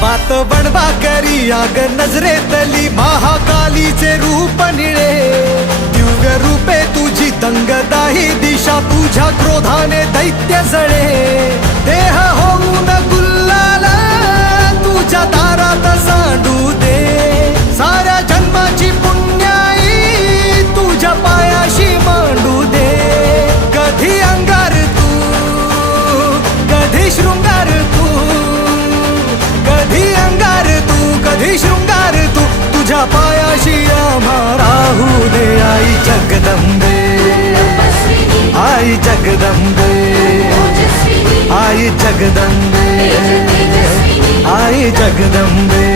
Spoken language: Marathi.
तुपात बनवा करी आग नजरेतली महाकालीचे रूप निळे दिव्य रूपे तुझी दंगदाही दिशा तुझ्या क्रोधाने दैत्य जळे देह होऊन गुल्लाल तुझ्या दारात सांडू दे साऱ्या जन्माची पुण्याई तुझ्या पायाशी मांडू दे कधी अंगार तू कधी शृंगार तू कधी अंगार तू कधी शृंगार तू तुझ्या पायाशी आम्हा राहू दे आई जगदंबे आई जगदंबे आई जगदंबे आई जगदंबे